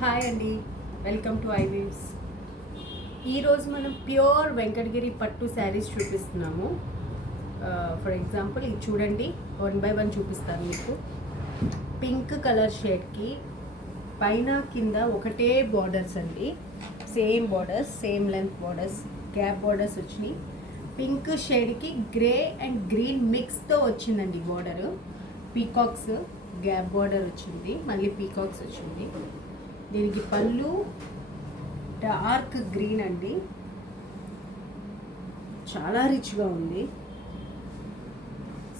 Hi అండి, welcome to ఐవీవ్స్. ఈరోజు మనం ప్యూర్ వెంకటగిరి పట్టు శారీస్ చూపిస్తున్నాము. ఫర్ ఎగ్జాంపుల్ ఇది చూడండి, 1 by 1 చూపిస్తాను మీకు. పింక్ కలర్ షేడ్కి పైన కింద ఒకటే బార్డర్స్ అండి, same borders, same length borders, gap borders వచ్చినాయి. పింక్ షేడ్కి గ్రే అండ్ గ్రీన్ మిక్స్తో వచ్చిందండి బార్డరు. పీకాక్స్ గ్యాప్ బార్డర్ వచ్చింది, మళ్ళీ పీకాక్స్ వచ్చింది. దీనికి పళ్ళు డార్క్ గ్రీన్ అండి, చాలా రిచ్గా ఉంది.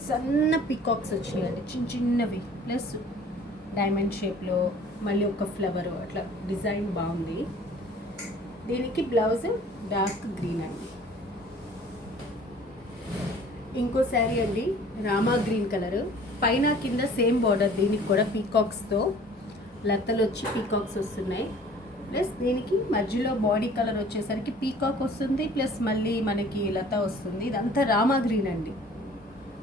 సన్న పీకాక్స్ వచ్చినాయండి, చిన్న చిన్నవి, ప్లస్ డైమండ్ షేప్లో మళ్ళీ ఒక ఫ్లవర్ అట్లా డిజైన్ బాగుంది. దీనికి బ్లౌజ్ డార్క్ గ్రీన్ అండి. ఇంకో శారీ అండి, రామా గ్రీన్ కలర్, పైన కింద సేమ్ బార్డర్. దీనికి కూడా పీకాక్స్తో లతలు వచ్చి పీకాక్స్ వస్తున్నాయి. ప్లస్ దీనికి మధ్యలో బాడీ కలర్ వచ్చేసరికి పీకాక్ వస్తుంది, ప్లస్ మళ్ళీ మనకి లత వస్తుంది. ఇదంతా రామా గ్రీన్ అండి.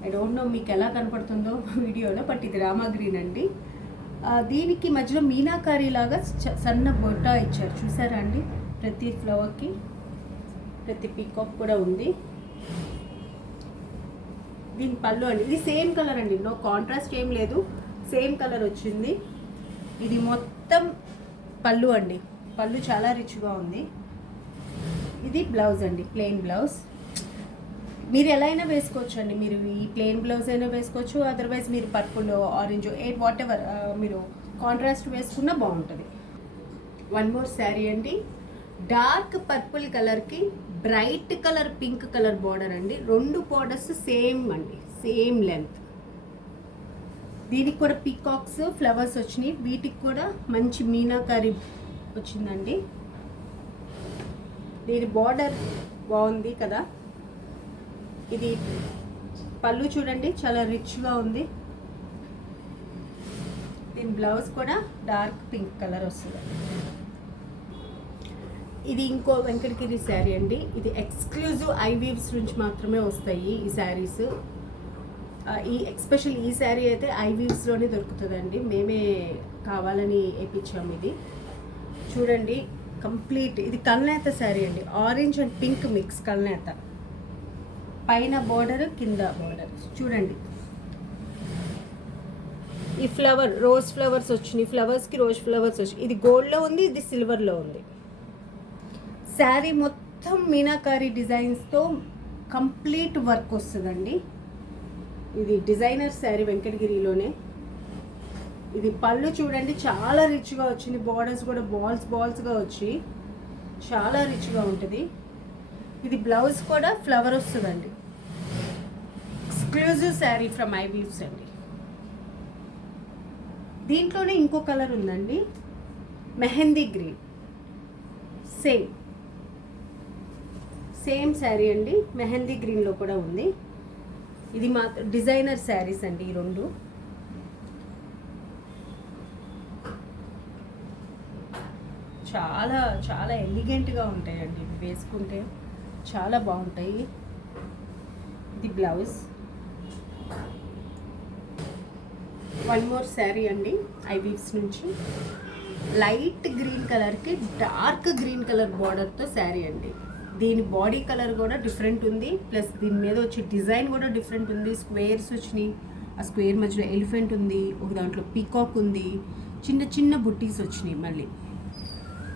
ఐ డోంట్ నో మీకు ఎలా కనపడుతుందో వీడియోలో, బట్ ఇది రామా గ్రీన్ అండి. దీనికి మధ్యలో మీనాకారి లాగా సన్న బొట్ట ఇచ్చారు, చూసారా అండి? ప్రతి ఫ్లవర్కి ప్రతి పీకాక్ కూడా ఉంది. దీని పళ్ళు అండి, ఇది సేమ్ కలర్ అండి, నో కాంట్రాస్ట్ ఏం లేదు, సేమ్ కలర్ వచ్చింది. ఇది మొత్తం పళ్ళు అండి, పళ్ళు చాలా రిచ్గా ఉంది. ఇది బ్లౌజ్ అండి, ప్లెయిన్ బ్లౌజ్. మీరు ఎలా అయినా వేసుకోవచ్చు అండి, మీరు ఈ ప్లెయిన్ బ్లౌజ్ అయినా వేసుకోవచ్చు, అదర్వైజ్ మీరు పర్పుల్, ఆరెంజ్, వాట్ ఎవర్ మీరు కాంట్రాస్ట్ వేసుకున్నా బాగుంటుంది. వన్ మోర్ శారీ అండి, డార్క్ పర్పుల్ కలర్కి bright colour pink colour border అండి. 2 బార్డర్స్ సేమ్ అండి, సేమ్ లెంత్. దీనికి కూడా పీకాక్స్ ఫ్లవర్స్ వచ్చినాయి, వీటికి కూడా మంచి మీనాకారి వచ్చిందండి. దీని బార్డర్ బాగుంది కదా. ఇది పళ్ళు చూడండి, చాలా రిచ్గా ఉంది. దీని బ్లౌజ్ కూడా డార్క్ పింక్ కలర్ వస్తుంది. ఇది ఇంకో వెంకటగిరి శారీ అండి. ఇది ఎక్స్క్లూజివ్ ఐవీవ్స్ నుంచి మాత్రమే వస్తాయి ఈ శారీస్. ఎస్పెషల్ ఈ శారీ అయితే ఐవీవ్స్లోనే దొరుకుతుందండి, మేమే కావాలని వేయించాము. ఇది చూడండి కంప్లీట్, ఇది కల్నేత శారీ అండి, ఆరెంజ్ అండ్ పింక్ మిక్స్ కల్నేత. పైన బార్డర్, కింద బార్డర్ చూడండి. ఈ ఫ్లవర్ రోజ్ ఫ్లవర్స్ వచ్చినాయి, ఫ్లవర్స్కి రోజ్ ఫ్లవర్స్ వచ్చి, ఇది గోల్డ్లో ఉంది, ఇది సిల్వర్లో ఉంది. శారీ మొత్తం మీనాకారి డిజైన్స్తో కంప్లీట్ వర్క్ వస్తుందండి. ఇది డిజైనర్ శారీ వెంకటగిరిలోనే. ఇది పళ్ళు చూడండి, చాలా రిచ్గా వచ్చింది, బార్డర్స్ కూడా బాల్స్గా వచ్చి చాలా రిచ్గా ఉంటుంది. ఇది బ్లౌజ్ కూడా ఫ్లవర్ వస్తుందండి. ఎక్స్క్లూజివ్ శారీ ఫ్రమ్ ఐవీవ్స్ అండి. దీంట్లోనే ఇంకో కలర్ ఉందండి, మెహందీ గ్రీన్. సేమ్ శారీ అండి, మెహందీ గ్రీన్లో కూడా ఉంది. ఇది మాత్రం డిజైనర్ శారీస్ అండి ఈ 2. చాలా చాలా ఎలిగెంట్గా ఉంటాయండి, ఇవి వేసుకుంటే చాలా బాగుంటాయి. ఇది బ్లౌజ్. వన్ మోర్ శారీ అండి ఐవీవ్స్ నుంచి, లైట్ గ్రీన్ కలర్కి డార్క్ గ్రీన్ కలర్ బార్డర్తో శారీ అండి. దీని బాడీ కలర్ కూడా డిఫరెంట్ ఉంది, ప్లస్ దీని మీద వచ్చే డిజైన్ కూడా డిఫరెంట్ ఉంది. స్క్వేర్స్ వచ్చినాయి, ఆ స్క్వేర్ మధ్యలో ఎలిఫెంట్ ఉంది, ఒక దాంట్లో పీకాక్ ఉంది, చిన్న చిన్న బుట్టీస్ వచ్చినాయి. మళ్ళీ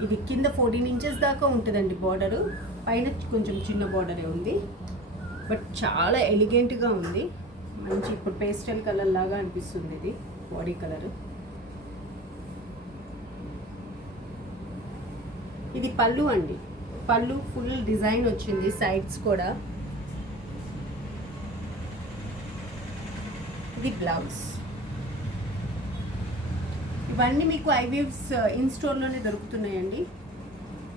ఇది కింద 14 inches దాకా ఉంటుందండి బార్డరు, పైన కొంచెం చిన్న బార్డరే ఉంది, బట్ చాలా ఎలిగెంట్గా ఉంది. మంచి ఇప్పుడు పేస్టల్ కలర్ లాగా అనిపిస్తుంది ఇది బాడీ కలర్. ఇది పళ్ళు అండి, పళ్ళు ఫుల్ డిజైన్ వచ్చింది, సైడ్స్ కూడా. ఇది బ్లౌజ్. ఇవన్నీ మీకు ఐవీవ్స్ ఇన్ స్టోర్లోనే దొరుకుతున్నాయండి.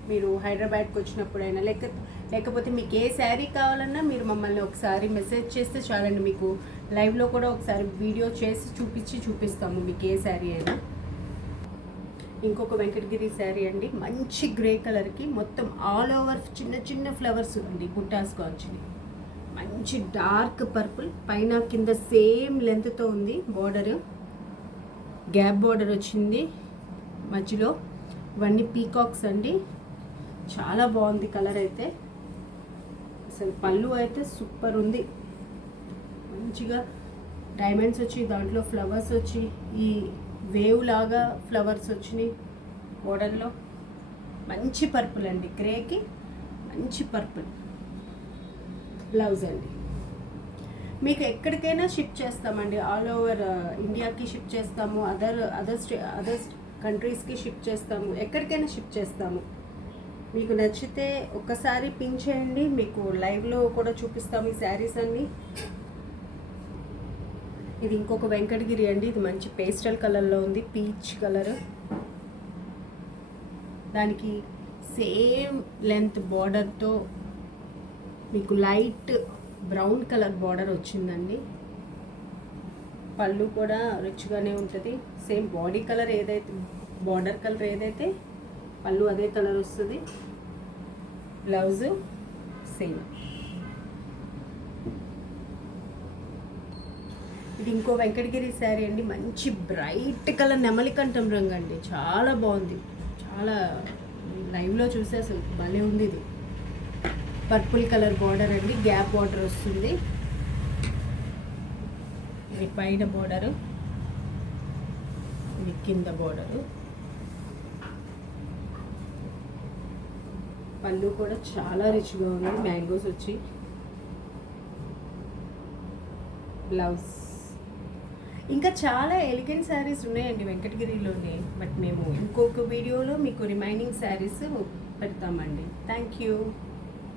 మీరు హైదరాబాద్కి వచ్చినప్పుడైనా లేకపోతే మీకు ఏ శారీ కావాలన్నా మీరు మమ్మల్ని ఒకసారి మెసేజ్ చేస్తే చాలండి, మీకు లైవ్లో కూడా ఒకసారి వీడియో చేసి చూపిస్తాము మీకు ఏ శారీ అయినా. ఇంకొక వెంకటగిరి శారీ అండి, మంచి గ్రే కలర్కి మొత్తం ఆల్ ఓవర్ చిన్న చిన్న ఫ్లవర్స్ అండి, బుట్టాస్గా వచ్చినాయి. మంచి డార్క్ పర్పుల్, పైన కింద సేమ్ లెంత్తో ఉంది బార్డర్, గ్యాప్ బార్డర్ వచ్చింది మధ్యలో. ఇవన్నీ పీకాక్స్ అండి. చాలా బాగుంది కలర్ అయితే. అసలు పళ్ళు అయితే సూపర్ ఉంది. మంచిగా డైమండ్స్ వచ్చి దాంట్లో ఫ్లవర్స్ వచ్చి ఈ వేవ్ లాగా ఫ్లవర్స్ వచ్చినాయి బోర్డర్లో. మంచి పర్పుల్ అండి, గ్రేకి మంచి పర్పుల్. బ్లౌజ్ అండి. మీకు ఎక్కడికైనా షిప్ చేస్తామండి, ఆల్ ఓవర్ ఇండియాకి షిప్ చేస్తాము, అదర్ కంట్రీస్కి షిప్ చేస్తాము, ఎక్కడికైనా షిప్ చేస్తాము. మీకు నచ్చితే ఒక్కసారి పిన్ చేయండి, మీకు లైవ్లో కూడా చూపిస్తాము ఈ శారీస్ అన్నీ. ఇది ఇంకొక వెంకటగిరి అండి. ఇది మంచి పేస్టల్ కలర్లో ఉంది, పీచ్ కలర్. దానికి సేమ్ లెంత్ బార్డర్తో మీకు లైట్ బ్రౌన్ కలర్ బార్డర్ వచ్చిందండి. పళ్ళు కూడా రిచ్గానే ఉంటుంది. సేమ్ బాడీ కలర్ ఏదైతే, బార్డర్ కలర్ ఏదైతే పళ్ళు అదే కలర్ వస్తుంది. Blouse same. ఇది ఇంకో వెంకటగిరి శారీ అండి. మంచి బ్రైట్ కలర్ నెమలికంఠం రంగు అండి. చాలా బాగుంది. చాలా లైవ్లో చూస్తే అసలు భలే ఉంది. ఇది పర్పుల్ కలర్ బార్డర్ అండి, గ్యాప్ బార్డర్ వస్తుంది. ఇది పైన బార్డరు, ఇది కింద బార్డరు. పళ్ళు కూడా చాలా రిచ్గా ఉంది, మ్యాంగోస్ వచ్చి. బ్లౌజ్. ఇంకా చాలా ఎలిగెంట్ శారీస్ ఉన్నాయండి వెంకటగిరిలోనే. బట్ మేము ఇంకొక వీడియోలో మీకు రిమైనింగ్ శారీస్ పెడతామండి. Thank you.